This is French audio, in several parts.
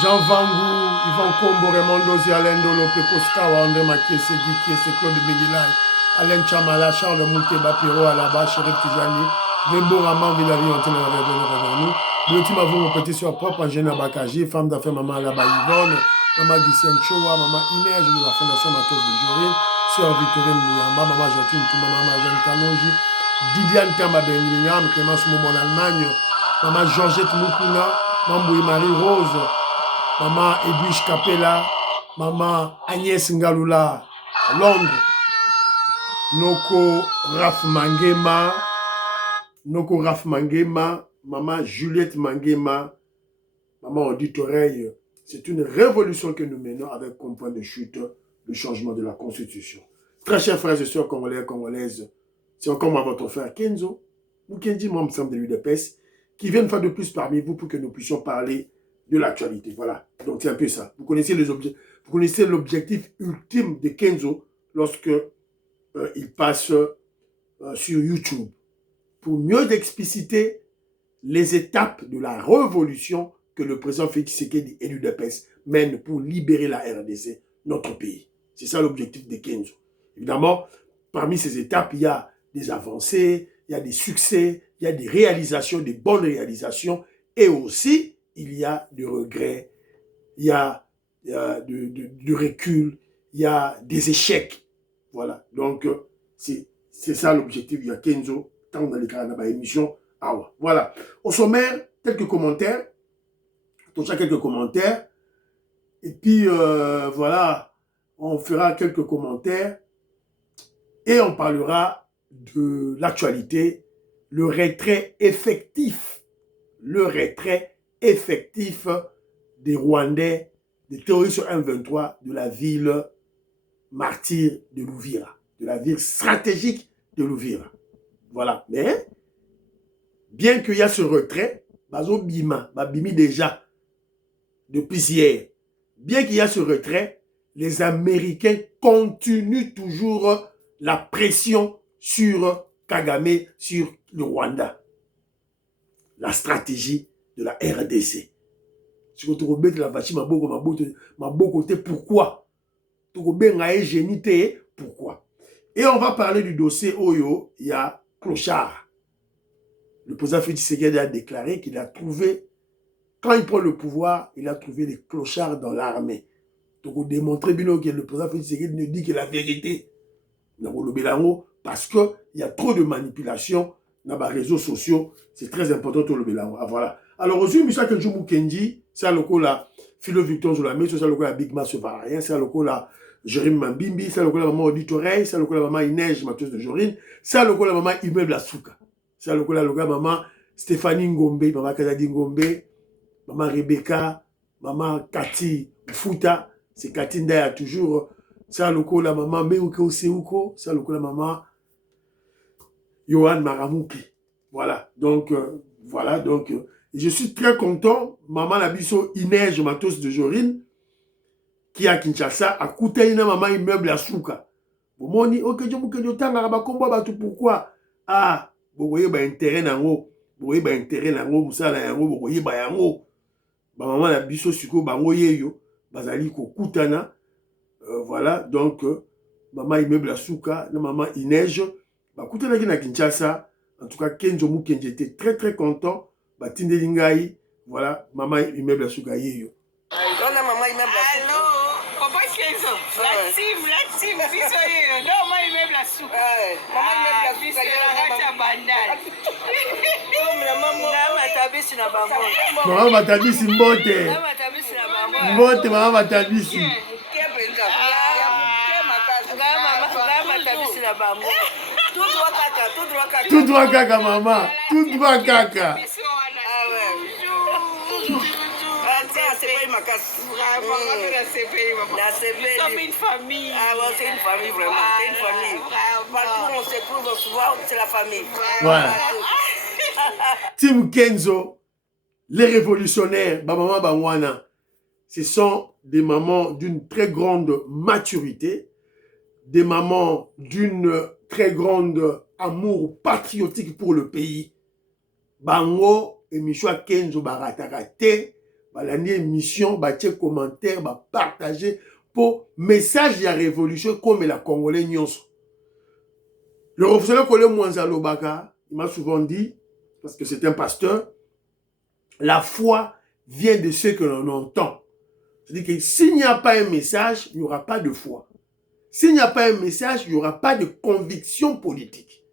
Jean Vangu, Yvan Kombo, Raymond Dozi, Alain Dolo, Pekoskawa, André Makiese, Guy Claude Miguelay, Alain Chamala, Charles Mouteba, Piro, Alaba, Chérif Tijani, Vembo Raman, Villavi, Antine, Revenu, Bloti Mavou, mon petit soeur propre, Angène Bakaji, femme d'affaires, maman Alaba Yvonne, maman Guissène Choua, maman Inès de la Fondation Matos de Jory, sœur Victorine Mouyamba, maman Jantine Touma, maman Jeanne Kanoji, Didiane Tamba Benguingam, Clémence Moumon en Allemagne, maman Georgette Moukouna, Mamboui Marie Rose, maman Edwige Capella, maman Agnès Ngaloula à Londres, Noko Raf Mangema, maman Juliette Mangema, maman Odite Oreille. C'est une révolution que nous menons avec comme point de chute le changement de la Constitution. Très chers frères et sœurs congolais et congolaises, c'est encore moi votre frère Kenzo, Mukendi, membre de l'UDPS, qui vient une fois de plus parmi vous pour que nous puissions parler de l'actualité. Voilà, donc c'est un peu ça. Vous connaissez l'objectif ultime de Kenzo lorsque il passe sur YouTube pour mieux expliciter les étapes de la révolution que le président Félix Tshisekedi et l'UDPS mènent pour libérer la RDC, notre pays. C'est ça l'objectif de Kenzo. Évidemment, parmi ces étapes, il y a des avancées, il y a des succès, il y a des réalisations, des bonnes réalisations, et aussi, il y a des regrets, il y a du recul, il y a des échecs. Voilà. Donc, c'est ça l'objectif. Il y a Kenzo, tant dans les cas émission. Voilà. Au sommaire, quelques commentaires. Quelques commentaires. Et puis, voilà, on fera quelques commentaires et on parlera de l'actualité, le retrait effectif des Rwandais, des terroristes sur M23 de la ville martyre de Louvira, de la ville stratégique de Louvira. Voilà. Mais, bien qu'il y a ce retrait, Bimi déjà, depuis hier, bien qu'il y a ce retrait, les Américains continuent toujours la pression sur Kagame, sur le Rwanda. La stratégie de la RDC. Pourquoi? Pourquoi? Et on va parler du dossier Oyo, il y a Clochard. Le président Félix Tshisekedi a déclaré qu'il a trouvé, quand il prend le pouvoir, il a trouvé les clochards dans l'armée. Donc on démontrait bien que le président Félix Tshisekedi ne dit que la vérité. Parce qu'il y a trop de manipulation dans les réseaux sociaux. C'est très important pour le Bélango. Ah, voilà. Alors, aujourd'hui, Michel Kenjou Kendi, c'est à l'occasion la Philo Victor Zolamé, c'est à l'occasion la Big Mass Varien, c'est à l'occasion la Jérémy Mambimbi, c'est à l'occasion la maman Auditoreille, c'est à l'occasion la maman Inès Mathieu de Jorine, c'est à l'occasion la maman Immeuble Asuka, c'est à l'occasion la maman Stéphanie Ngombe, maman Kazadi Ngombe, maman Rebecca, maman Cathy Fouta, c'est Cathy Ndaya toujours. C'est à l'occasion la maman Meuko Seuko, c'est à l'occasion la maman Yohan Maramouki. Voilà, donc, je suis très content. Maman Labiso Inès Matos de Jorine, qui a Kinshasa, a coûté une maman immeuble à Souka. Vous m'avez dit, ok, je vous dis, pourquoi? Ah, vous voyez, intérêt dans vous voyez, intérêt dans vous voyez, maman Labiso Suko, bango yeyo, bazali ko kutana. Voilà, donc, maman immeuble à Souka, maman Inès, écoutez la Kinshasa, en tout cas, Kenzo Mukenji était très très content. Batinde Lingaï, voilà, maman immeuble à Souka yeyo. Maman immeuble à Souka. Allô, papa Kenzo, la team, non, maman immeuble à Souka. Maman immeuble à Souka, maman Matabisi Mbote. Mbote, maman Matabisi. Tout droit kaka maman, tout droit kaka. Nous sommes une famille. Ah ouais, c'est une famille vraiment. C'est une famille. Partout où on se trouve souvent, c'est la famille. Voilà. Tim Kenzo, les révolutionnaires, maman Bangwana, ce sont des mamans d'une très grande maturité, des mamans d'une très grande amour patriotique pour le pays. Bango et Michoua Kenzo Baratakate, balandi émission, batie commentaire, ba partager pour message de la révolution comme la Congolais nyonso. Le professeur Kole Mwanza Lobaka, il m'a souvent dit, parce que c'est un pasteur, la foi vient de ce que l'on entend. C'est-à-dire que s'il n'y a pas un message, il n'y aura pas de foi. S'il n'y a pas un message, il n'y aura pas de conviction politique.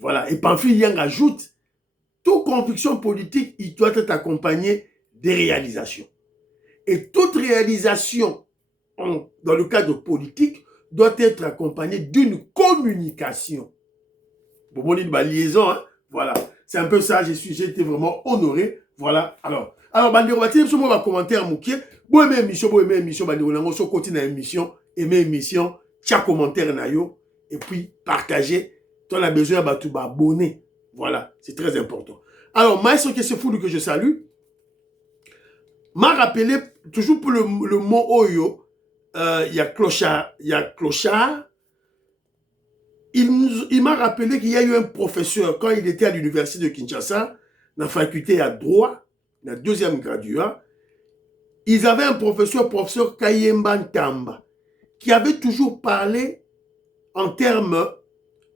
Voilà. Et Pamphile Yang ajoute, toute conviction politique, il doit être accompagné des réalisations. Et toute réalisation, dans le cadre politique, doit être accompagnée d'une communication. Bon, on dit de liaison, hein? Voilà. C'est un peu ça, j'ai été vraiment honoré. Voilà. Alors, Bandiro, on va commenter à Mouké. Bon, aimé émission, Bandiro, on va continuer l'émission, aimer émission, tiens commentaire na yo, et puis partager. Tu as besoin de abonner. Voilà, c'est très important. Alors, Maestro Kesefulu que je salue, m'a rappelé, toujours pour le mot Oyo, il y a clochard. Il m'a rappelé qu'il y a eu un professeur, quand il était à l'université de Kinshasa, dans la faculté à droit, la deuxième graduat, ils avaient un professeur Kayemba Ntamba, qui avait toujours parlé en termes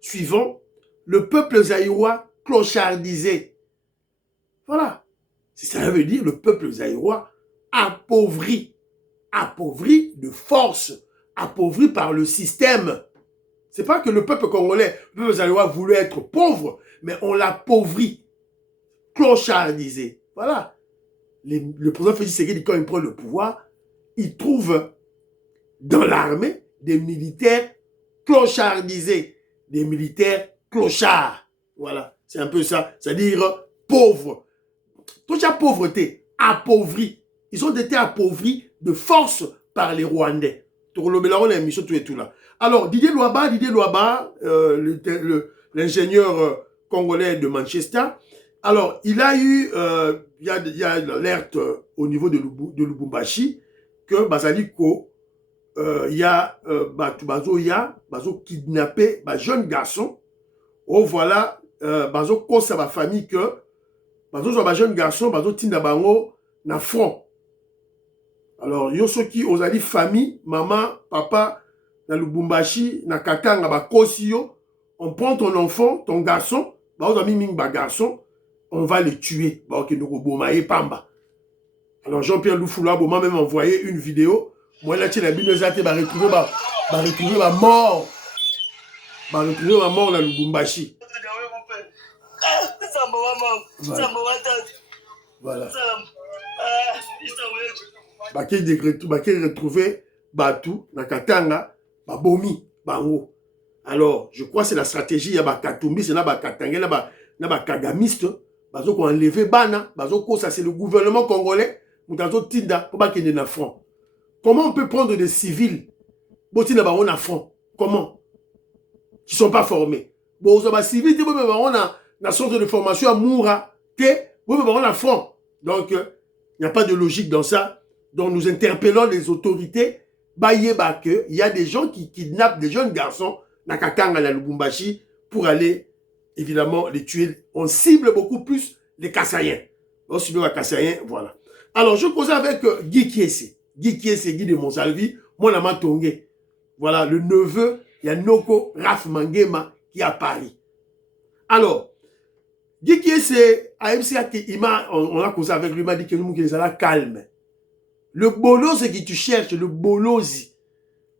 suivants, le peuple zaïrois clochardisé. Voilà. Ça veut dire le peuple zaïrois appauvri de force, appauvri par le système. C'est pas que le peuple congolais, le peuple zaïrois voulait être pauvre, mais on l'appauvrit, clochardisé. Voilà. Le président Félix Tshisekedi, quand il prend le pouvoir, il trouve dans l'armée des militaires clochardisés, des militaires clochards. Voilà, c'est un peu ça, c'est-à-dire pauvres. Toute la pauvreté, appauvris. Ils ont été appauvris de force par les Rwandais. Alors, Didier Louaba, l'ingénieur congolais de Manchester, alors, il a eu, il y a l'alerte au niveau de Lubumbashi que Bazaliko, il y a bazo kidnappé un jeune garçon. Oh voilà, bazo kosa ba famille que bazo un jeune garçon, bazo tinda bango na front. Alors, yo soki ozali famille, maman, papa, na Lubumbashi, na Katanga, ba kosi yo, on prend ton enfant, ton garçon, bazo ami ming ba garçon, on va le tuer. Alors Jean-Pierre Loufoula m'a même envoyé une vidéo. Moi là, tu as retrouvé ma mort. Retrouver ma mort dans Lubumbashi. Voilà. Retrouver Batou, na Katanga, Babomi, Bango. Alors, je crois que c'est la stratégie, il y a Bakatumbi, c'est là Bakatanga, na Bakagamiste. Bazo ko enlevé bana, bazo ko ça c'est le gouvernement congolais, mutazo tinda pour pas qu'il y ait un front. Comment on peut prendre des civils, botina ba on a front? Comment? Qui sont pas formés. Bon, ça va civils, on a centre de formation à Moura, on a front. Donc il n'y a pas de logique dans ça. Donc nous interpellons les autorités, il y a des gens qui kidnappent des jeunes garçons na Katanga na Lubumbashi pour aller évidemment, les tuer. On cible beaucoup plus les Kassaïens. On cible les Kassaïens, voilà. Alors, je causais avec Guy Kiese. Guy de Monsalvi, mon amant Tongé. Voilà, le neveu, il y a Noko Raf Mangema qui est à Paris. Alors, Guy Kiese, on a causé avec lui, il m'a dit que nous, qu'il est calme. Le bolos que tu cherches, le bolosi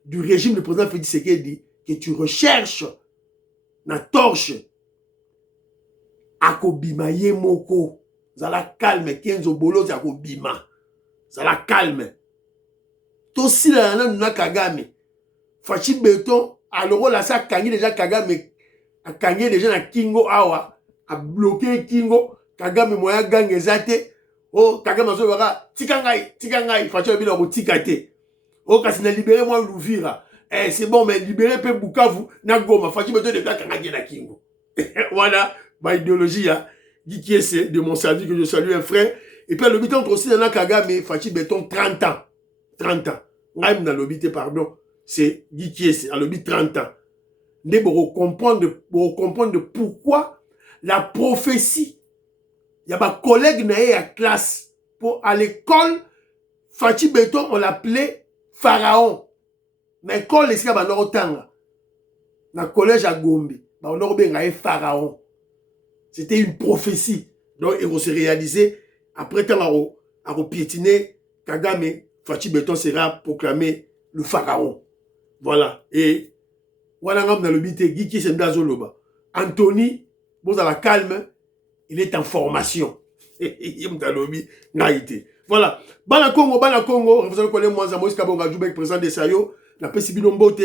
du régime du président Félix Tshisekedi, que tu recherches, na torche, akobima ye moko zala calme kenzo bolozi akobima zala calme to sila na Kagame fachi beton aloko la sa kangi déjà Kagame a kangi déjà na kingo awa a bloqué kingo Kagame moya gang ezate oh Kagame zo baka tikangai fachi bila ko tikate oh kasi na libérer moi Louvira c'est bon mais libérer pe Bukavu na Goma fachi beton de kangi na kingo voilà ma idéologie, Guy Kiese de Monsalvi, que je salue un frère. Et puis, le but entre aussi dans la Kagame, Fachi Beton, 30 ans. 30 ans. Même dans le but, pardon, c'est Guy Kiese, dans le but 30 ans. Pour comprendre pourquoi la prophétie, il y a ma collègue naé à classe, à l'école, Fachi Beton, on l'appelait Pharaon. Mais l'école, c'est dans le collège à Gombe, on a Pharaon. C'était une prophétie. Donc, il s'est réalisé. Après, quand on a piétiné, Kagame, Fachi Beton sera proclamé le Pharaon. Voilà. Et voilà, on a le bité, Guy Sendazoloba. Anthony, bon, à la calme, il est en formation. Voilà. Bana Congo, vous allez connaître moi, Moïse Kabonga Djoubek, président de Sayo, la Pessibino Mbote.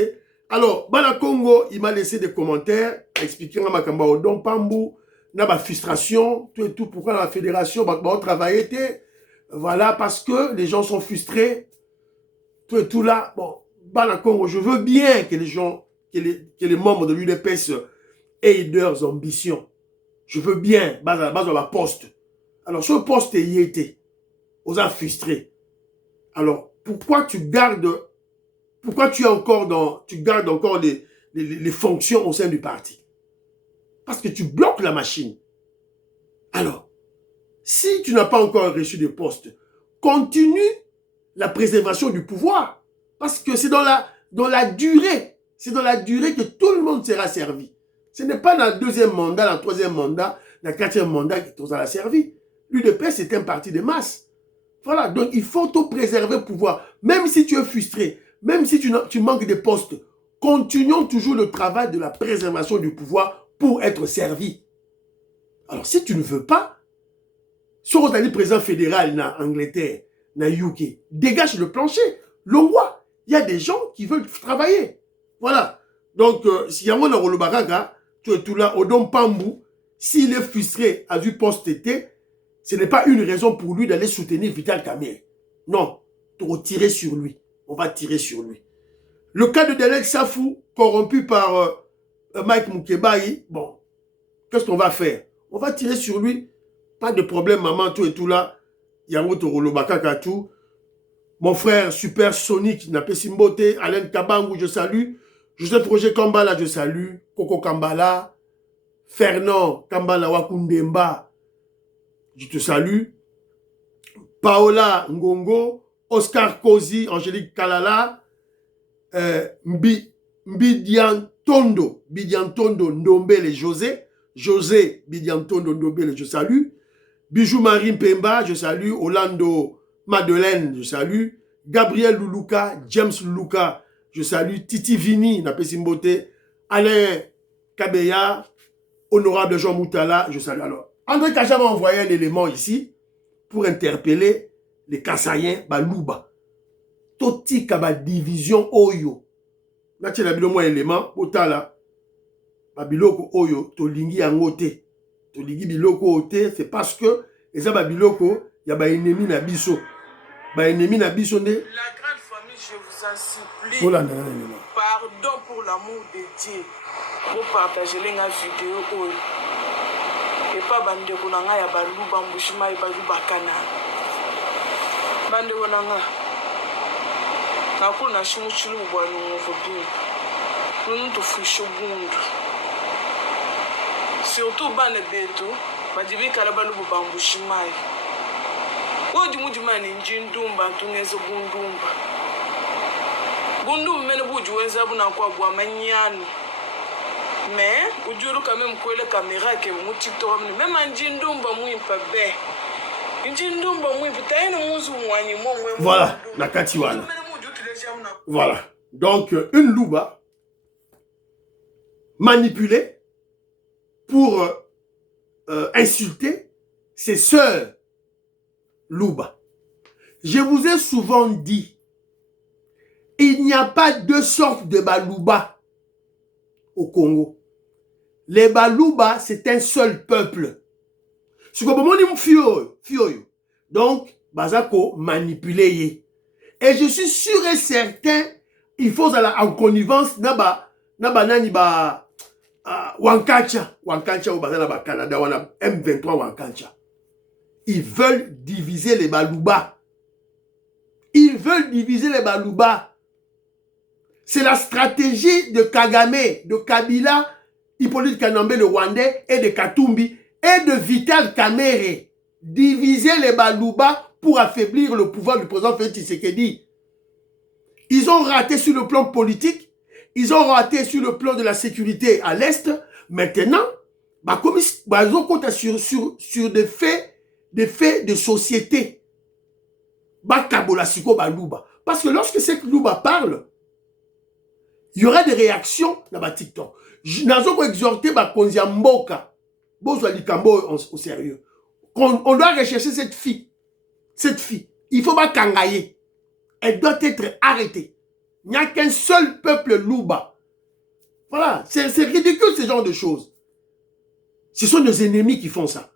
Alors, Bana Congo, il m'a laissé des commentaires expliquant à Makamba Odon Pambou, na ba frustration, tout et tout, pourquoi la fédération va travailler. Voilà, parce que les gens sont frustrés. Tout et tout là. Bon, Bana Congo, je veux bien que les gens, que les membres de l'UDPS aient leurs ambitions. Je veux bien, base à la poste. Alors, ce poste y était, aux a frustrés. Alors, pourquoi tu gardes encore les fonctions au sein du parti? Parce que tu bloques la machine. Alors, si tu n'as pas encore reçu de poste, continue la préservation du pouvoir. Parce que c'est dans la durée. C'est dans la durée que tout le monde sera servi. Ce n'est pas dans le deuxième mandat, dans le troisième mandat, dans le quatrième mandat que tu sera servi. L'UDPS, c'est un parti de masse. Voilà, donc il faut te préserver le pouvoir. Même si tu es frustré, même si tu manques de postes, continuons toujours le travail de la préservation du pouvoir pour être servi. Alors, si tu ne veux pas, si on est président fédéral en Angleterre, en UK, dégage le plancher, le roi. Il y a des gens qui veulent travailler. Voilà. Donc, si y a un Rolobaraga, tout là, Odon Pambou, s'il est frustré à du poste été, ce n'est pas une raison pour lui d'aller soutenir Vital Kamerhe. Non, on va tirer sur lui. On va tirer sur lui. Le cas de Delek Safou, corrompu par Mike Moukebaï, bon, qu'est-ce qu'on va faire? On va tirer sur lui. Pas de problème, maman, tout et tout là. Yango Torolobaka Katou. Mon frère Super Sonic, Napé Simbote, Alain Kabangou, je salue. Joseph Roger Kambala, je salue. Coco Kambala. Fernand Kambala Wakundemba, je te salue. Paola Ngongo, Oscar Kozi, Angélique Kalala, Bidiantondo Ndombele José Bidiantondo Ndombele, je salue. Bijou Marie Pemba, je salue. Orlando Madeleine, je salue. Gabriel Luluka, James Luluka, je salue. Titi Vini, Napesimbote, Alain Kabeya, Honorable Jean Moutala, je salue. Alors, André Kacha m'a envoyé un élément ici pour interpeller les Kassaïens, Balouba. Toti Kaba division Oyo. Là, tu as un élément, Otala, Babiloko Oyo, Tolingi Angote. Tolingi Biloko Ote, c'est parce que, les Babiloko, il y a un ennemi Nabiso. Un ennemi Nabiso. La grande famille, je vous en supplie. Pardon pour l'amour de Dieu. Vous partagez les vidéos. Et pas bande de konanga ya baluba mbushima ya baluba kana. Bande konanga. Nakuna shimu chilu bwanu mfobi. Nous te fouchons bundu. Surtout bande beto, badibi kala baluba bambushima. Odi mudimani njindumba ntungezo bundumba. Bundumba mene buju wenza buna kwa bwa manyano. Mais, au Dieu, quand même, quoi la caméra qui est mon TikTok, même un djindumba mouille pas bé. Un djindumba mouille peut-être un mousse ou un. Voilà, la Katiwana. Voilà. Donc, une louba manipulée pour insulter ses sœurs louba. Je vous ai souvent dit, il n'y a pas deux sortes de balouba au Congo. Les Balouba, c'est un seul peuple. Ce que vous fioyo. Donc, Bazako manipulé. Et je suis sûr et certain, il faut aller en connivence naba nani ba Wankacha au Bazana Canada, on a M23 Wankacha. Ils veulent diviser les Balouba. Ils veulent diviser les Balouba. C'est la stratégie de Kagame, de Kabila, Hippolyte Kanambe le Rwandais et de Katumbi et de Vital Kamerhe. Diviser les Balouba pour affaiblir le pouvoir du président Félix Tshisekedi. Ils ont raté sur le plan politique, ils ont raté sur le plan de la sécurité à l'Est. Maintenant, ils ont compté sur des faits de société. Parce que lorsque cette Louba parle, il y aura des réactions dans TikTok. Nous avons exhorté Konzia Mboka, au sérieux. On doit rechercher cette fille. Cette fille. Il faut pas kangayer. Elle doit être arrêtée. Il n'y a qu'un seul peuple Louba. Voilà. C'est ridicule ce genre de choses. Ce sont nos ennemis qui font ça.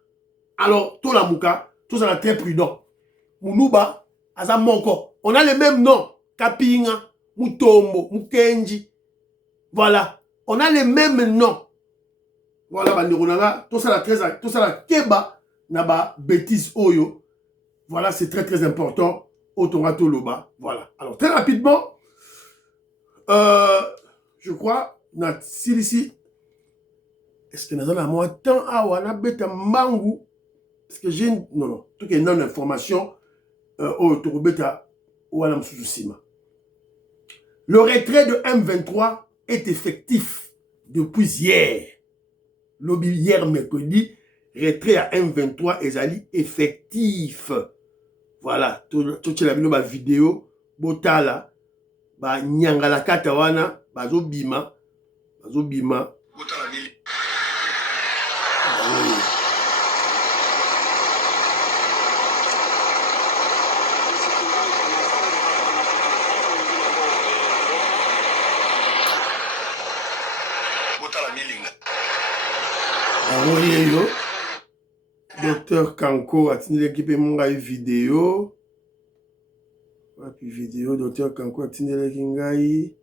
Alors, tout la mouka, tout ça est très prudent. Moulouba, Azamoko. On a les mêmes noms. Kapinga, Mutombo, Mukenji. Voilà. On a les mêmes noms. Voilà, Bandironanga. Tout ça la keba, naba, bêtise oyo. Voilà, c'est très très important. Otorato Loba. Voilà. Alors, très rapidement, je crois, ici, est-ce que nous avons un temps à wana beta mangu? Parce que j'ai non, tout est non information au Torobeta wana msusima. Le retrait de M23 est effectif depuis hier. Lobby hier mercredi, retrait à M23 est effectif. Voilà, tout la vidéo, botala, ba nyangala katawana, bazo bima. Docteur Kanko a tenu l'équipe monga vidéo. Et puis vidéo, docteur Kanko a tenu l'équipe.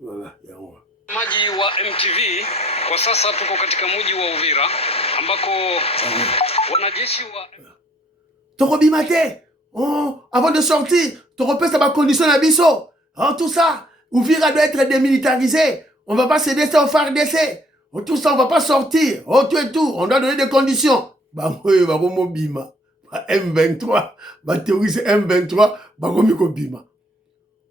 Voilà, yawa. Maji wa MTV kwa sasa tuko katika mji wa Uvira ambako wanajeshi wa Torobimate. Oh, avant de sortir, tu repères ma condition d'abisso. Oh, tout ça. Uvira doit être démilitarisé. On ne va pas céder ça au FARDC. Oh, tout ça, on ne va pas sortir. Oh, tout et tout. On doit donner des conditions. M23. Théoriser M23.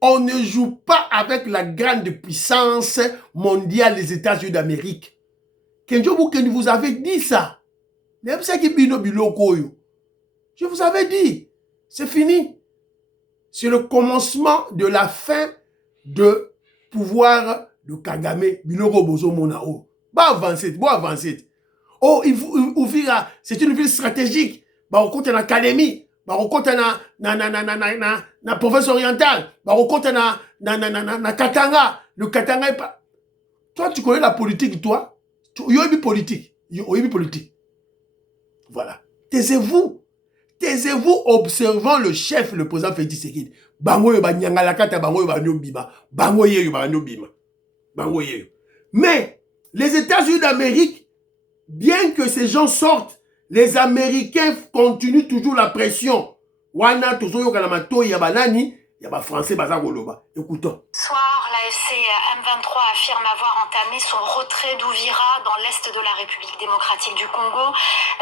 On ne joue pas avec la grande puissance mondiale des États-Unis d'Amérique. Que vous avez dit ça. Je vous avais dit. C'est fini. C'est le commencement de la fin de pouvoir de Kagame. Biloko bozo monao. Avancer. Oh, Uvira, c'est une ville stratégique. On compte une académie. On compte na province orientale. On compte na Katanga. Le Katanga est pas. Toi, tu connais la politique, toi. Yobi politique. Voilà. Taisez-vous observant le chef, le président Félix Tshisekedi. Mais les États-Unis d'Amérique, bien que ces gens sortent, les Américains continuent toujours la pression. Wana tozoyo kanamato yabanani, yaba français baza goloba. Écoutons. Soir, l'AFC M23 affirme avoir entamé son retrait d'Ouvira dans l'est de la République démocratique du Congo.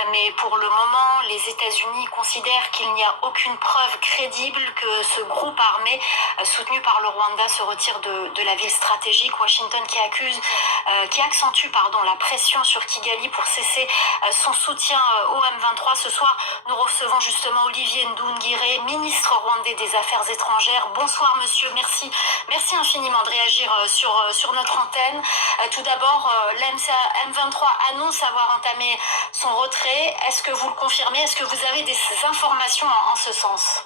Mais pour le moment, les États-Unis considèrent qu'il n'y a aucune preuve crédible que ce groupe armé soutenu par le Rwanda se retire de la ville stratégique. Washington qui accentue la pression sur Kigali pour cesser son soutien au M23. Ce soir, nous recevons justement Olivier Ndoungiré, ministre rwandais des Affaires étrangères. Bonsoir monsieur, merci infiniment de réagir sur notre antenne. Tout d'abord, l'M23 annonce avoir entamé son retrait. Est-ce que vous le confirmez? Est-ce que vous avez des informations en ce sens?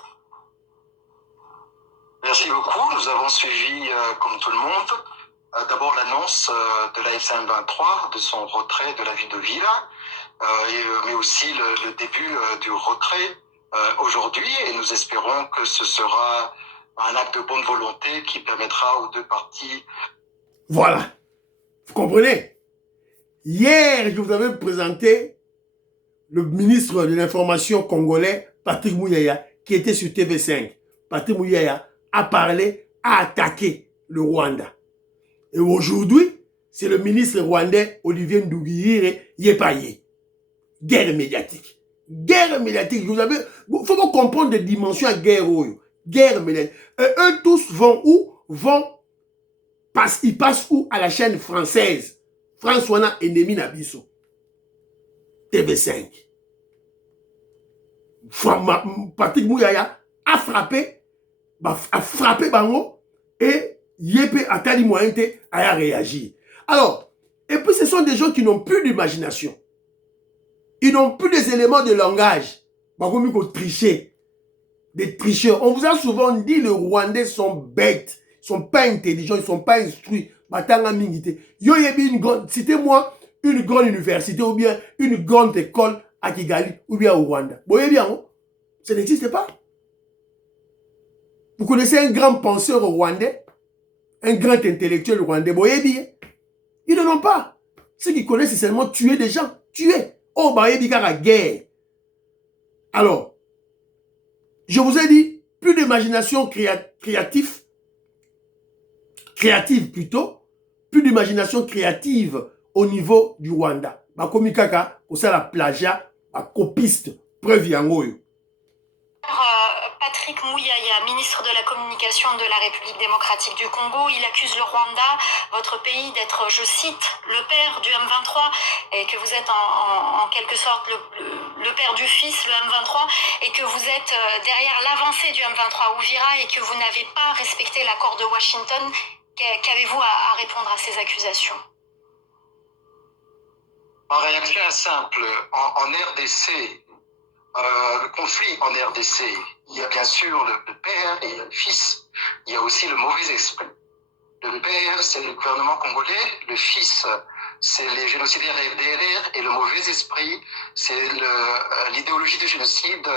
Merci beaucoup. Nous avons suivi, comme tout le monde, d'abord l'annonce de l'AFC M23 de son retrait de la ville de Villa, mais aussi le début du retrait aujourd'hui. Et nous espérons que ce sera un acte de bonne volonté qui permettra aux deux parties. Voilà. Vous comprenez? Hier, je vous avais présenté le ministre de l'Information congolais, Patrick Mouyaya, qui était sur TV5. Patrick Mouyaya a parlé, a attaqué le Rwanda. Et aujourd'hui, c'est le ministre rwandais Olivier Nduhungirehe Yepaye. Guerre médiatique. Guerre médiatique. Vous avez, faut vous comprendre les dimensions à guerre. Guerre médiatique. Eux tous vont où? Ils passent où? À la chaîne française. François ennemi Nabiso. TV5. Patrick Mouyaya a frappé Bango et Yepé Atali Moïnte a réagi. Alors, et puis ce sont des gens qui n'ont plus d'imagination. Ils n'ont plus des éléments de langage. Bango tricher. Des tricheurs. On vous a souvent dit les Rwandais sont bêtes. Ils ne sont pas intelligents, ils ne sont pas instruits. Citez-moi une grande université ou bien une grande école à Kigali ou bien au Rwanda. Vous voyez bien, ça n'existe pas. Vous connaissez un grand penseur rwandais, un grand intellectuel rwandais, vous voyez bien. Ils n'en ont pas. Ceux qui connaissent, c'est seulement tuer des gens. Tuer. Oh, bah, il y a la guerre. Alors, je vous ai dit, plus d'imagination créative plutôt, plus d'imagination créative au niveau du Rwanda. Bakomi kaka, ça la plagiat, la copiste, preuve yangoyo. Patrick Mouyaya, ministre de la Communication de la République démocratique du Congo, il accuse le Rwanda, votre pays, d'être, je cite, le père du M23 et que vous êtes en quelque sorte le père du fils, le M23, et que vous êtes derrière l'avancée du M23 à Uvira et que vous n'avez pas respecté l'accord de Washington. Qu'avez-vous à répondre à ces accusations? En réaction simple, en RDC, le conflit en RDC, il y a bien sûr le père et le fils, il y a aussi le mauvais esprit. Le père, c'est le gouvernement congolais, le fils, c'est les génocidaires FDLR, et le mauvais esprit, c'est l'idéologie du génocide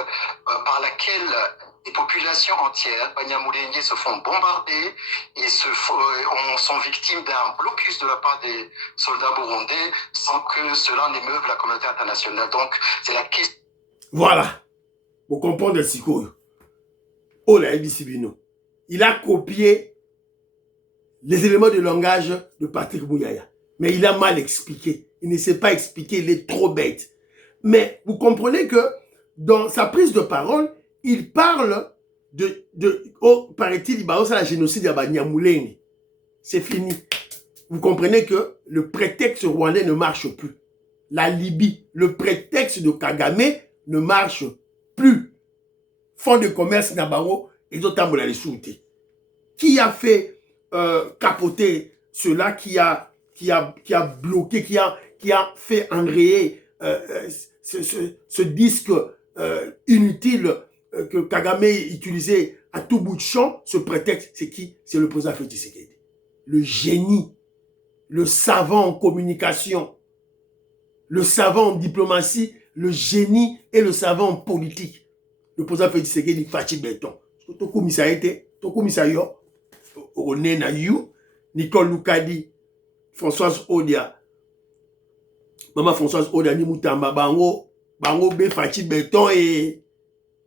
par laquelle les populations entières, Banyamulenge, se font bombarder et sont victimes d'un blocus de la part des soldats burundais sans que cela n'émeuve la communauté internationale. Donc, c'est la question. Voilà. Vous comprenez ce qu'il Oh là, il a copié les éléments de langage de Patrick Mouyaya. Mais il a mal expliqué. Il ne sait pas expliquer, il est trop bête. Mais vous comprenez que dans sa prise de parole, il parle paraît-il, c'est la génocide à Banyamulenge. C'est fini. Vous comprenez que le prétexte rwandais ne marche plus. La Libye, le prétexte de Kagame ne marche plus. Fonds de commerce Nabaro et d'autres les soutes. Qui a fait capoter cela, qui a bloqué, qui a fait enrayer ce disque inutile que Kagame utilisait à tout bout de champ? Ce prétexte, c'est qui? C'est le président Félix Tshisekedi. Le génie, le savant en communication, le savant en diplomatie, le génie et le savant en politique. Le président Félix Tshisekedi Fachi Béton. Ton commissaire, René Nayou, Nicole Loukadi, Françoise Odia, Maman Françoise Odia, Nimutamba, Bango B Fachi Béton et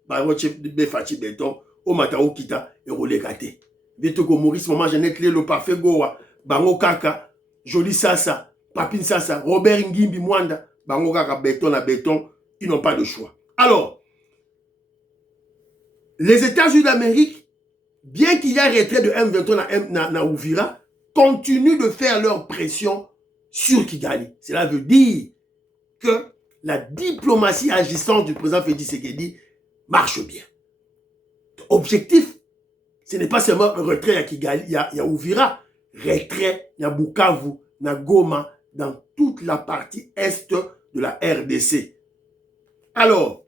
Bango B Fachi Béton, Omatao Kita et Rolé Gate. Vetoko Maurice, Maman Jeannette le parfait Goa, Bango Kaka, Jolie Sassa, Papine Sassa, Robert Ngimbi Mwanda, Bango Kaka Béton à Béton, ils n'ont pas de choix. Alors, les États-Unis d'Amérique, bien qu'il y ait un retrait de M23 na Uvira, continuent de faire leur pression sur Kigali. Cela veut dire que la diplomatie agissante du président Félix Tshisekedi marche bien. Objectif, ce n'est pas seulement un retrait à Kigali, il y a Uvira, retrait, il y a Bukavu, il y a Goma, dans toute la partie est de la RDC. Alors,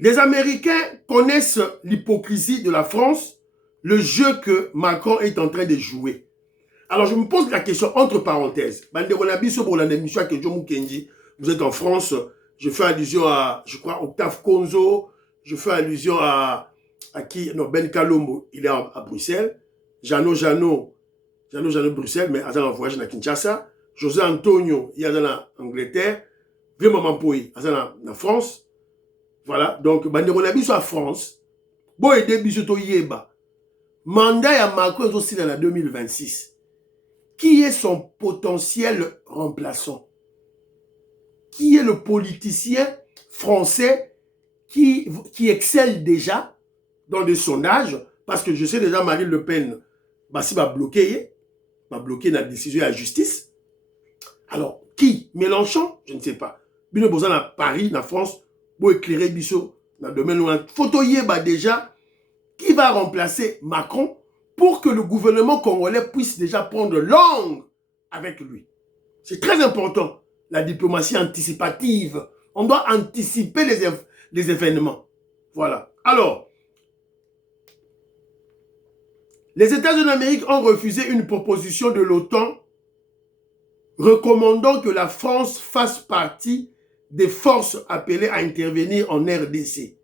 les Américains connaissent l'hypocrisie de la France, le jeu que Macron est en train de jouer. Alors, je me pose la question, entre parenthèses. Vous êtes en France, je fais allusion à, je crois, Octave Konzo, je fais allusion à qui? Non, Ben Kalombo, il est à Bruxelles. Jeannot Bruxelles, mais il est en voyage à Kinshasa. José Antonio, il est en Angleterre. Vraiment Mampoy, il est en France. Voilà, donc, Banderonabi soit France. Bon, et des bisous to yeba. Mandat à Macron est aussi dans la 2026. qui est son potentiel remplaçant? Qui est le politicien français qui excelle déjà dans des sondages? Parce que je sais déjà Marine Le Pen va bloquer la décision de la justice. Alors, qui? Mélenchon? Je ne sais pas. Bino Bozan à Paris, en France, pour éclairer Bissot dans le domaine où on photoyer déjà qui va remplacer Macron pour que le gouvernement congolais puisse déjà prendre langue avec lui. C'est très important, la diplomatie anticipative. On doit anticiper les événements. Voilà. Alors, les États-Unis d'Amérique ont refusé une proposition de l'OTAN recommandant que la France fasse partie des forces appelées à intervenir en RDC.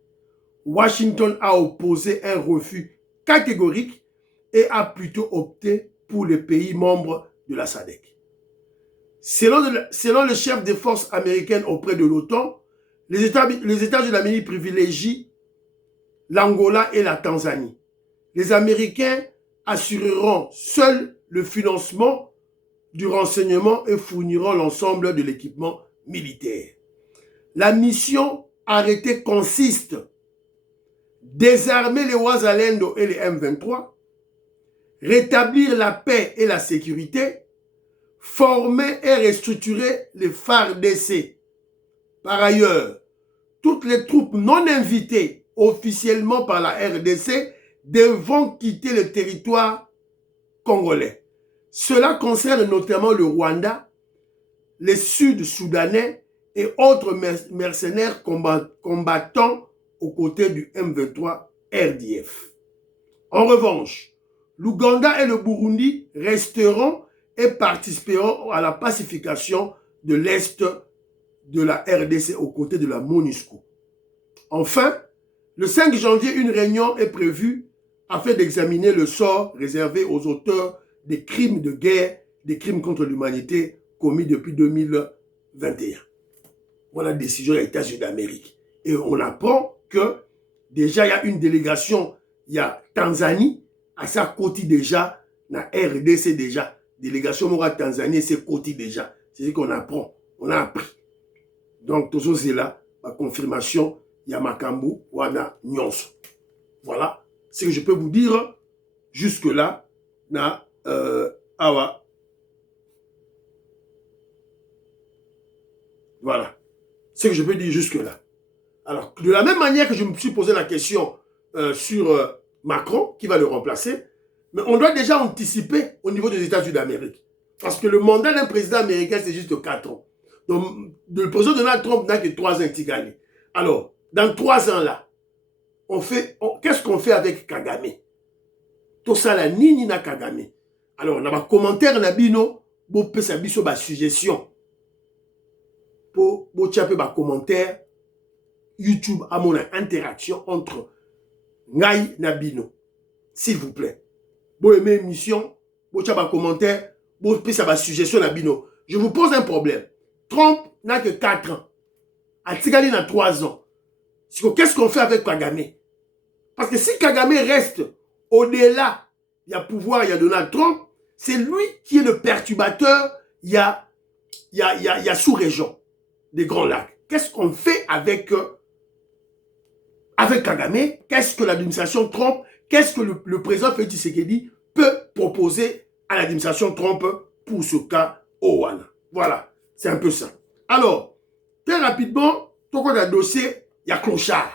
Washington a opposé un refus catégorique et a plutôt opté pour les pays membres de la SADC. Selon le chef des forces américaines auprès de l'OTAN, les États-Unis d'Amérique privilégient l'Angola et la Tanzanie. Les Américains assureront seuls le financement du renseignement et fourniront l'ensemble de l'équipement militaire. La mission arrêtée consiste à désarmer les Ouazalendo et les M23, rétablir la paix et la sécurité, former et restructurer les FARDC. Par ailleurs, toutes les troupes non invitées officiellement par la RDC devront quitter le territoire congolais. Cela concerne notamment le Rwanda, les Sud-Soudanais et autres mercenaires combattant aux côtés du M23 RDF. En revanche, l'Ouganda et le Burundi resteront et participeront à la pacification de l'Est de la RDC aux côtés de la MONUSCO. Enfin, le 5 janvier, une réunion est prévue afin d'examiner le sort réservé aux auteurs des crimes de guerre, des crimes contre l'humanité commis depuis 2021. Voilà la décision des États-Unis d'Amérique. Et on apprend que déjà il y a une délégation, il y a Tanzanie, à sa côté déjà, la RDC déjà, délégation Mora Tanzanie, c'est côté déjà. C'est ce qu'on apprend, on a appris. Donc, tout ça c'est là, la confirmation, il y a Makambu, Wana, Nyonso. Voilà ce que je peux vous dire jusque-là, na awa. Voilà ce que je peux dire jusque-là. Alors, de la même manière que je me suis posé la question sur Macron, qui va le remplacer, mais on doit déjà anticiper au niveau des États-Unis d'Amérique. Parce que le mandat d'un président américain, c'est juste 4 ans. Donc, le président Donald Trump n'a que 3 ans qui gagne. Alors, dans 3 ans là, qu'est-ce qu'on fait avec Kagame? Tout ça là, ni na Kagame. Alors, on a un commentaire na bino, bo pesa biso ba suggestion. Pour tchaper ba commentaire, YouTube a mon interaction entre Ngai na bino. S'il vous plaît. Bo aimez émission, bo tchaper ba commentaire, bo pesa ba suggestion na bino. Je vous pose un problème. Trump n'a que 4 ans. Atigali n'a 3 ans. Qu'est-ce qu'on fait avec Kagame? Parce que si Kagame reste au-delà, il y a pouvoir, il y a Donald Trump, c'est lui qui est le perturbateur, il y a sous-région des Grands Lacs. Qu'est-ce qu'on fait avec Kagame? Qu'est-ce que l'administration Trump, qu'est-ce que le président Félix Tshisekedi peut proposer à l'administration Trump pour ce cas Owana? Voilà, c'est un peu ça. Alors, très rapidement, tout le dossier, il y a clochard.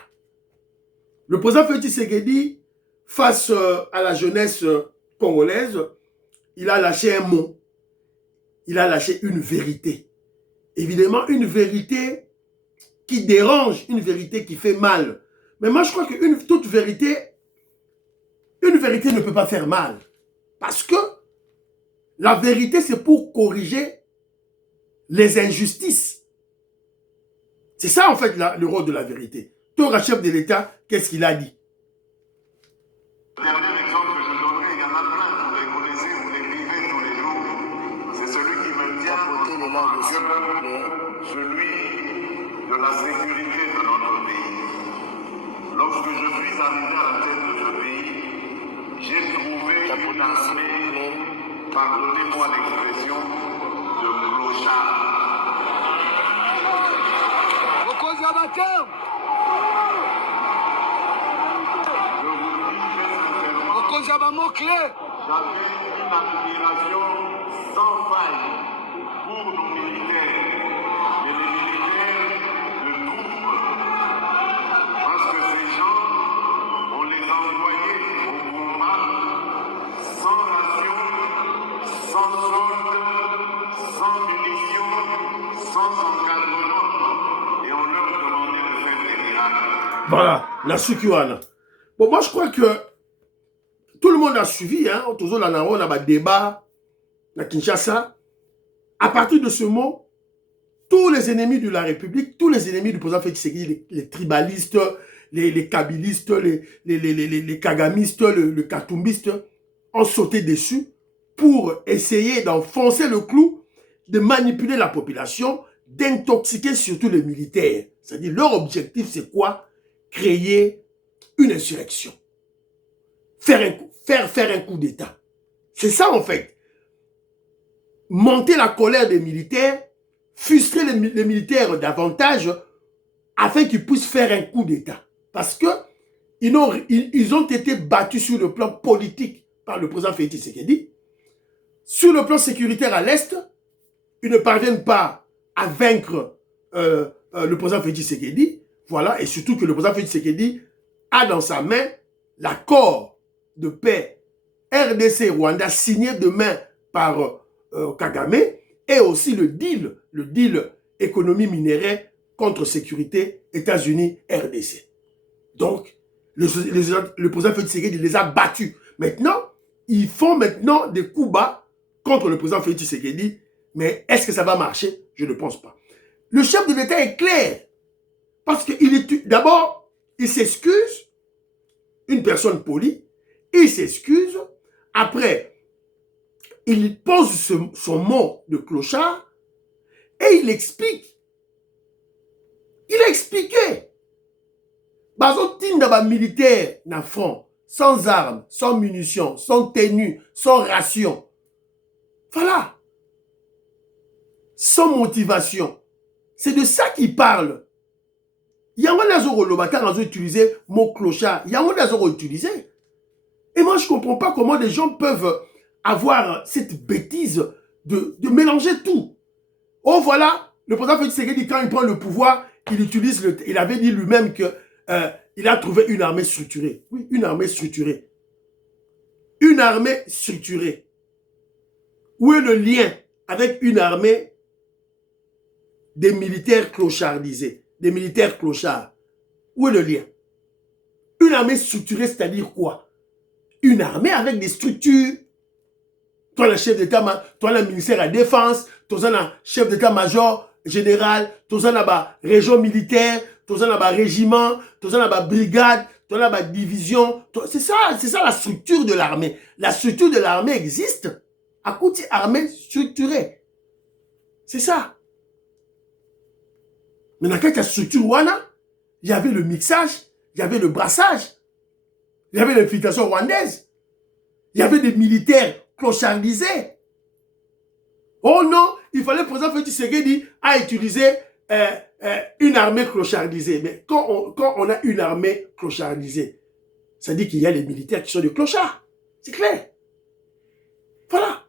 Le président Félix Tshisekedi, face à la jeunesse congolaise, il a lâché un mot. Il a lâché une vérité. Évidemment, une vérité qui dérange, une vérité qui fait mal. Mais moi, je crois toute vérité, une vérité ne peut pas faire mal. Parce que la vérité, c'est pour corriger les injustices. C'est ça, en fait, le rôle de la vérité. Toi, chef de l'État, qu'est-ce qu'il a dit? Le dernier exemple que je donnerai, il y en a plein, vous les connaissez, vous les vivez tous les jours. C'est celui qui me tient à cœur, celui de la sécurité de notre pays. Lorsque je suis arrivé à la tête de ce pays, j'ai trouvé une armée pardonnez-moi l'expression, de clochard. J'avais une admiration sans faille pour nos militaires et les militaires de troupes. Parce que ces gens, on les envoyait au combat sans ration, sans solde, sans munitions, sans encadrement. Et on leur demandait de faire des miracles. Voilà, la Sukiwana. Bon, moi je crois que tout le monde a suivi, hein, toujours là, on a un débat, à Kinshasa. À partir de ce mot, tous les ennemis de la République, tous les ennemis du président Félix Tshisekedi, les tribalistes, les kabilistes, les kagamistes, le katumbistes, ont sauté dessus pour essayer d'enfoncer le clou, de manipuler la population, d'intoxiquer surtout les militaires. C'est-à-dire, leur objectif, c'est quoi? Créer une insurrection. Faire un coup d'État. C'est ça, en fait. Monter la colère des militaires, frustrer les militaires davantage, afin qu'ils puissent faire un coup d'État. Parce que ils ont été battus sur le plan politique par le président Félix Tshisekedi. Sur le plan sécuritaire à l'Est, ils ne parviennent pas à vaincre le président Félix Tshisekedi. Voilà, et surtout que le président Félix Tshisekedi a dans sa main l'accord de paix RDC Rwanda signé demain par Kagame, et aussi le deal économie minerais contre sécurité États-Unis RDC. Donc, le président Félix Tshisekedi les a battus. Maintenant, ils font maintenant des coups bas contre le président Félix Tshisekedi, mais est-ce que ça va marcher? Je ne pense pas. Le chef de l'État est clair, parce que d'abord, il s'excuse, une personne polie, il s'excuse, après, il pose son mot de clochard et il explique. Il a expliqué. Bazotinda militaire na front, sans armes, sans munitions, sans tenue, sans ration. Voilà. Sans motivation. C'est de ça qu'il parle. Il y a un azoro lobata qui a utilisé le mot clochard. Il y a un azoro utilisé. Et moi, je ne comprends pas comment des gens peuvent avoir cette bêtise de mélanger tout. Oh, voilà, le président Félix Tshisekedi, quand il prend le pouvoir, il avait dit lui-même qu'il a trouvé une armée structurée. Oui, une armée structurée. Une armée structurée. Où est le lien avec une armée des militaires clochardisés, des militaires clochards? Où est le lien? Une armée structurée, c'est-à-dire quoi? Une armée avec des structures. Toi, le chef d'État, toi, le ministère de la Défense, toi, le chef d'État-major général, toi, la région militaire, toi, la régiment, toi, la brigade, toi, la division. C'est ça la structure de l'armée. La structure de l'armée existe à côté armée structurée. C'est ça. Mais dans quelle structure, il y avait le mixage, il y avait le brassage. Il y avait l'infiltration rwandaise. Il y avait des militaires clochardisés. Oh non, il fallait, le président Félix Tshisekedi a utilisé une armée clochardisée. Mais quand on a une armée clochardisée, ça dit qu'il y a les militaires qui sont des clochards. C'est clair. Voilà.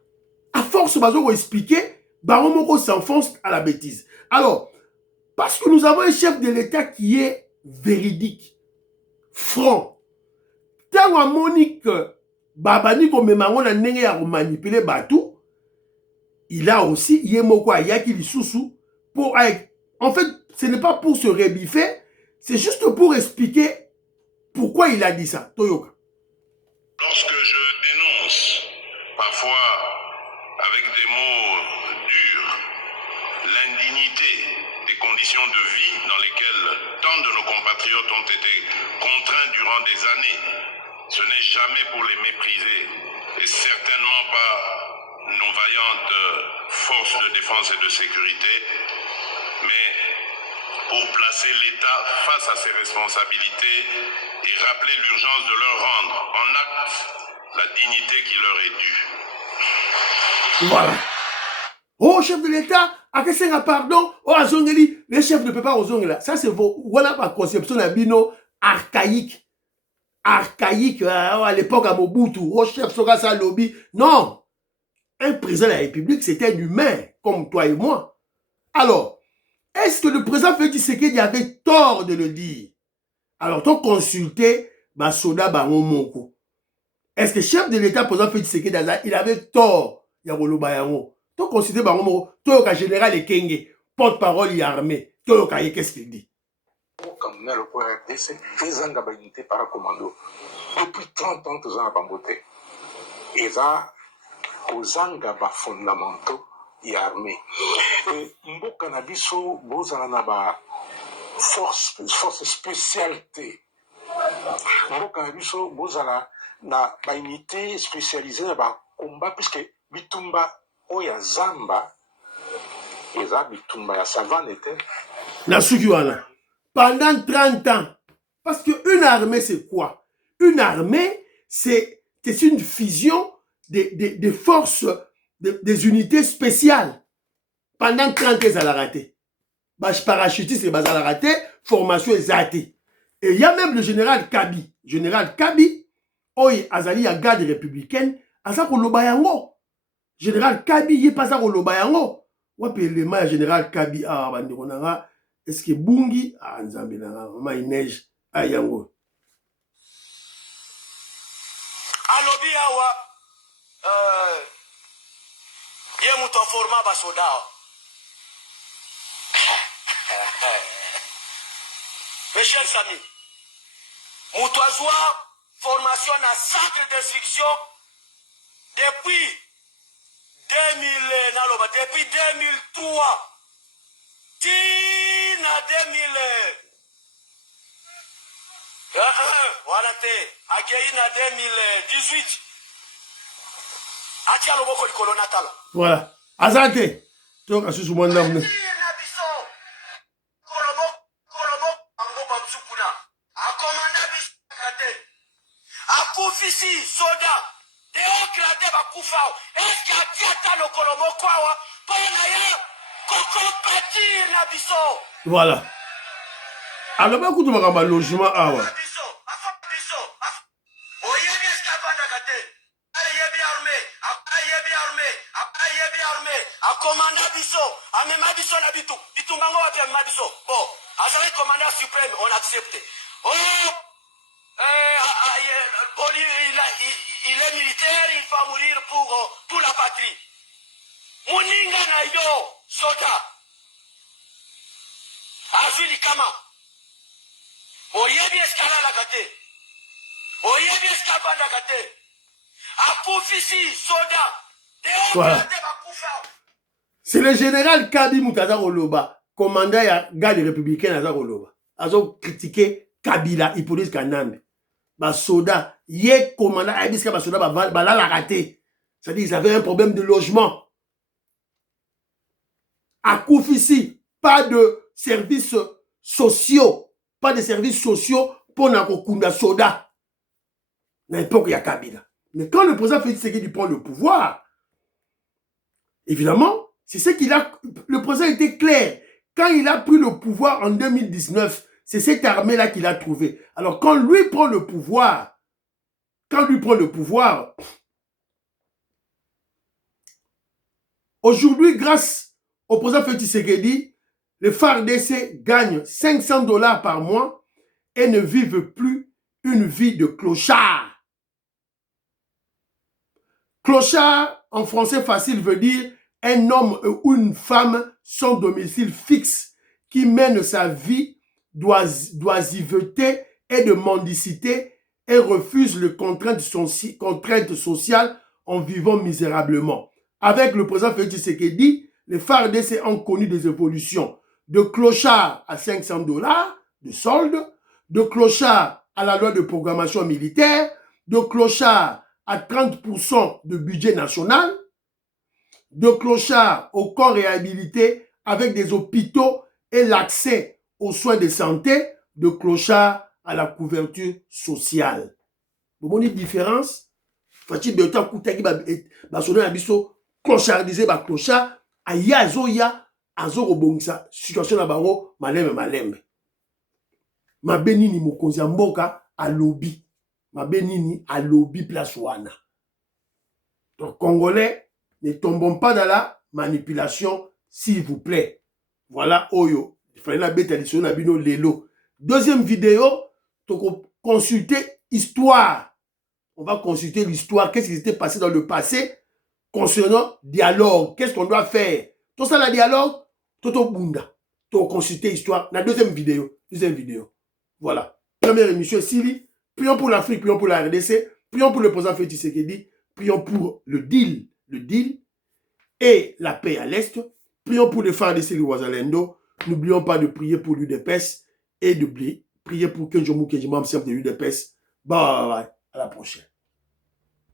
À force, Bazo expliquer, Baromoko s'enfonce à la bêtise. Alors, parce que nous avons un chef de l'État qui est véridique, franc. Tant à Monique, Babani comme Memango na nenge ya manipuler Batou, il a aussi Yemoko Ayaki Lissousou pour. En fait, ce n'est pas pour se rebiffer, c'est juste pour expliquer pourquoi il a dit ça. Toyoka. Lorsque je dénonce, parfois avec des mots durs, l'indignité des conditions de vie dans lesquelles tant de nos compatriotes ont été contraints durant des années, ce n'est jamais pour les mépriser et certainement pas nos vaillantes forces de défense et de sécurité, mais pour placer l'État face à ses responsabilités et rappeler l'urgence de leur rendre en acte la dignité qui leur est due. Voilà. Oh, chef de l'État, à qu'est-ce que pardon? Oh, Azongeli, les chefs ne peuvent pas Ozongela. Ça, c'est voilà ma conception d'abino archaïque. Archaïque, à l'époque à Mobutu. Oh, chef Sogasa Lobby. Non. Un président de la République, c'était un humain, comme toi et moi. Alors, est-ce que le président Félix Tshisekedi avait tort de le dire? Alors, tu as consulté Soda Bango Moko. Est-ce que le chef de l'État, président Félix Tshisekedi, il avait tort? Yabolo tu as consulté Bango Moko. Tu as général Ekenge, porte-parole et armée. Tu as qu'est-ce qu'il dit? Depuis 30 ans, tu as bamboté. Et ça, aux angaba fondamentaux et armés. Mboka na biso, bozala na ba force spécialité. Mboka na biso, bozala na ba unité spécialisée na ba combat, puisque bitumba oya zamba, eza bitumba ya savane était. La Sukiwana. Pendant 30 ans. Parce qu'une armée, c'est quoi? Une armée, c'est une fusion des forces, des unités spéciales. Pendant 30 ans, ça l'a raté. Parachutiste, ça l'a raté. Formation est ratée. Et il y a même le général Kabi. Général Kabi, Oye Azali, a garde républicaine, Azako Lobayango. Général Kabi, il n'est pas Azako Lobayango. Wapi le ma général Kabi, ah, bandikonanga, est-ce que Bungi, ah, Nzambi nanga, ma neige, ah, yango. Alobi awa, ye muto forma basoda. Mes chers amis, muto azwa formation na centre d'instruction depuis 2003. Tina 2000. Voilà te. Akei na 2018. Atia loboko likolo natala. Voilà. Azante. Donc, à ce moment-là, Akufisi soda deokrate bakufao eske atiata lokolo mokwawa pona ya kokompatir na biso. Voilà. Alors ba kutu makamba logement awa. Oyebi eske abandaka te. Ayebi arme akomanda biso amema biso na bitumbango wapi amema biso. Bon, azali commandant suprême, on accepte. Il est militaire, il va mourir pour la patrie. Muninga na yo, soda. Azuli kama. Oyebi eskala la kate. Oyebi eskabanda kate. Akufisi, soda. Voilà. C'est le général Kabi Moutaza Oloba, commandant ya garde républicaine à Oloba. Azo critiqué Kabila, Hippolyte Kanambe. Ba soda, yé commandant Abiska ba soda ba la raté. C'est-à-dire ils avaient un problème de logement. À Koufissi, pas de services sociaux, pas de services sociaux pour Nakokunda soda. À l'époque, il y a Kabila. Mais quand le président Félix Tshisekedi prend le pouvoir, évidemment, c'est ce qu'il a. Le président était clair. Quand il a pris le pouvoir en 2019, c'est cette armée-là qu'il a trouvée. Alors, quand lui prend le pouvoir, aujourd'hui, grâce au président Félix Tshisekedi, les FARDC gagnent $500 par mois et ne vivent plus une vie de clochard. Clochard, en français facile, veut dire un homme ou une femme sans domicile fixe qui mène sa vie d'oisiveté et de mendicité et refuse les contraintes sociales en vivant misérablement. Avec le président Félix Tshisekedi, les FARDC ont connu des évolutions de clochard à $500 de solde, de clochard à la loi de programmation militaire, de clochard à 30% de budget national, de clochard au corps réhabilité avec des hôpitaux et l'accès aux soins de santé, de clochard à la couverture sociale. Vous voyez la différence? Fachi Bertin Koutaki Basona Abiso, clochardisé, clochard, Aya Azoya, Azo Robongisa, situation à Baro, Malembe. Ma benini Mokonzi Mboka à lobby. Ma benini à lobby place Wana. Donc, Congolais, ne tombons pas dans la manipulation, s'il vous plaît. Voilà, Oyo. Il fallait la bête tradition Nabino Lelo. Deuxième vidéo, consulter histoire. On va consulter l'histoire. Qu'est-ce qui s'était passé dans le passé concernant dialogue. Qu'est-ce qu'on doit faire? Tout ça, le dialogue, Toto Bunda. Tout consulter l'histoire. La deuxième vidéo. Voilà. Première émission, Sili. Prions pour l'Afrique, prions pour la RDC, prions pour le président Félix Tshisekedi, prions pour le deal et la paix à l'Est. Prions pour les frères de Sili Ouazalendo. N'oublions pas de prier pour l'UDPS et de prier pour Kenjomu Kenjimam, chef de l'UDPS. Bye, à la prochaine.